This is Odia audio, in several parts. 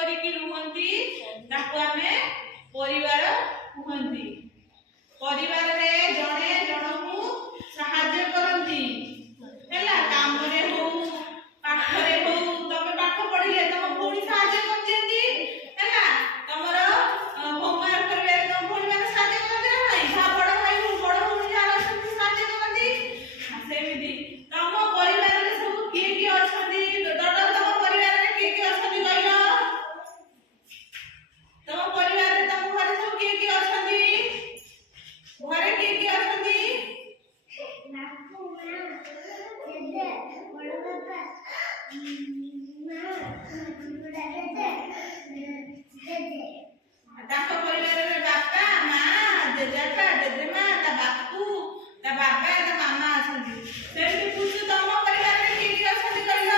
କରିକି ରୁହନ୍ତି ତାକୁ ଆମେ ପରିବାର କୁହନ୍ତି। ପରିବାରରେ ଜଣେ ଜଣକୁ ସାହାଯ୍ୟ କରନ୍ତି ହେଲା, କାମରେ ହଉ ପାଠରେ ହଉ। ତମେ ପାଠ ପଢିଲେ ତମ ଭଉଣୀ ସାହାଯ୍ୟ କରିଦିଅନ୍ତି ହେଲା, ତମର ହୋମୱାର୍କ କରିବାରେ ତମ ଭଉଣୀ ମାନେ ସାହାଯ୍ୟ କରନ୍ତି ନା ନାହିଁ? ଯାହା ବଡ ଭାଇ ବଡ ଭଉଣୀ ଯାହା ଅଛନ୍ତି ସାହାଯ୍ୟ କରନ୍ତି। ସେମିତି ତମ ପରିବାରରେ ସବୁ କିଏ କିଏ ଅଛନ୍ତି? ତମ ପରିବାରରେ କିଏ କିଏ ଅଛନ୍ତି କହିଲ? ତମ ପରିବାରରେ ତମ ଘରେ ସବୁ କିଏ କିଏ ଅଛନ୍ତି? ଘରେ କିଏ କିଏ ଅଛନ୍ତି? ତାଙ୍କ ପରିବାରରେ ବାପା ମା ଜେଜେବାପା ଜେଜେମା ତା ବାପୁ ତା ବାବା ତା ମାମା ଅଛନ୍ତି। ସେମିତି ପୁଛୁ ତମ ପରିବାରରେ କିଏ କିଏ ଅଛନ୍ତି କହିଲ?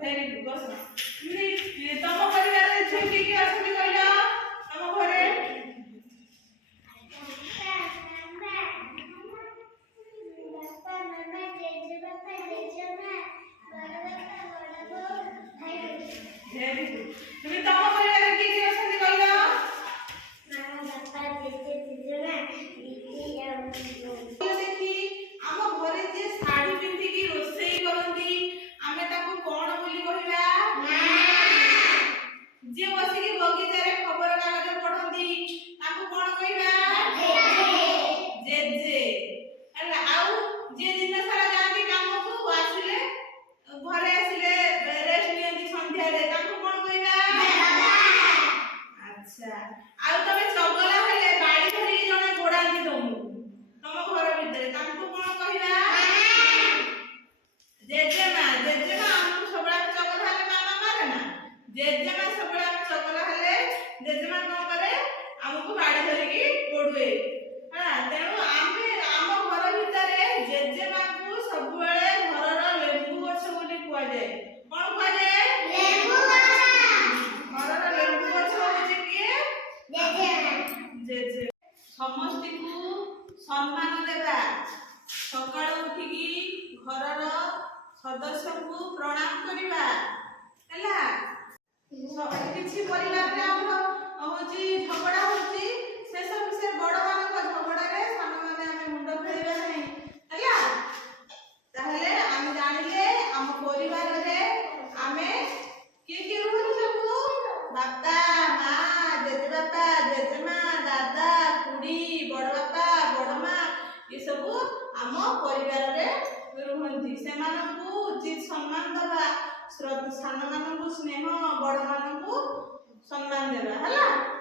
ଭେରି ଗୁଡ୍ ବସ। ତମ ପରିବାରରେ ଝିଅ କିଏ କିଏ ଅଛନ୍ତି କହିଲ? ତମ ଘରେ ଭେରି ଗୁଡ୍। ତୁମେ ତମ ପରିବାରରେ କିଏ କିଏ ଅଛନ୍ତି କହିଲ? ଦେଖି ଆମ ଘରେ ଯିଏ ଶାଢୀ ପିନ୍ଧିକି ରୋଷେଇ କରନ୍ତି ଆମେ ତାକୁ କଣ ବୋଲି କହିବା? ଯିଏ ବସିକି ବଗିଚାରେ ଖବର କାଗଜ ପଢନ୍ତି ତାକୁ କଣ କହିବା? ଜେଜେ ହେଲା। ଆଉ ଯିଏ ଦିନ ସାରା ଯାଆନ୍ତି କାମକୁ ଆସିଲେ ଘରେ ଆସିଲେ ରେଷ୍ଟ ନିଅନ୍ତି ସନ୍ଧ୍ୟାରେ ତାଙ୍କୁ କଣ କହିବା? ଆଚ୍ଛା। ଆଉ ତମେ ଚଗଲା ହେଲେ ବାଡ଼ି ଧରିକି ଜଣେ ଗୋଡାନ୍ତି ତମକୁ ତମ ଘର ଭିତରେ ତାଙ୍କୁ କଣ କହିବା? ଜେଜେମା। ଜେଜେମା ଆମକୁ ସବୁବେଳେ ଚଗଲା ହେଲେ ମାମା ମାରେ ନା? ଜେଜେମା ସବୁବେଳେ ଆମେ ଚଗଲା ହେଲେ ଜେଜେମା କଣ କରେ? ଆମକୁ ବାଡ଼ି ଧରିକି ଗୋଡୁଏ। ତେଣୁ ଆମେ ଆମ ଘର ଭିତରେ ଜେଜେମାଙ୍କୁ ସବୁବେଳେ ଘରର ଲେମ୍ବୁ ଗଛ ବୋଲି କୁହାଯାଏ। କଣ କୁହାଯାଏ? ଲେମ୍ବୁ ଗଛ। ଘରର ଲେମ୍ବୁ ଗଛ ହଉଛି କିଏ? ଜେଜେ। ସମସ୍ତଙ୍କୁ ସମ୍ମାନ ଦେବା। ସକାଳୁ ଉଠିକି ଘରର ସଦସ୍ୟଙ୍କୁ ପ୍ରଣାମ କରିବା ହେଲା। କିଛି ପରିବାରରେ ଆମର ହଉଛି ଝଗଡା ହଉଛି ସେସବୁ ସେ ବଡମାନଙ୍କ ଝଗଡାରେ ସାନମାନେ ଆମେ ମୁଣ୍ଡ ଖେଳିବା ନାହିଁ ହେଲା। ତାହେଲେ ଆମେ ଜାଣିଲେ ଆମ ପରିବାରରେ ଆମେ କିଏ କିଏ ରୁହନ୍ତି ସବୁ? ବାପା ମା ଜେଜେବାପା ଜେଜେମା ଦାଦା ଖୁଡି ବଡବାପା ବଡମା ଏସବୁ ଆମ ପରିବାରରେ ରୁହନ୍ତି। ସେମାନଙ୍କୁ ଉଚିତ ସମ୍ମାନ ଦେବା, ସାନମାନଙ୍କୁ ସ୍ନେହ ବଡମାନଙ୍କୁ ସମ୍ମାନ ଦେବା ହେଲା।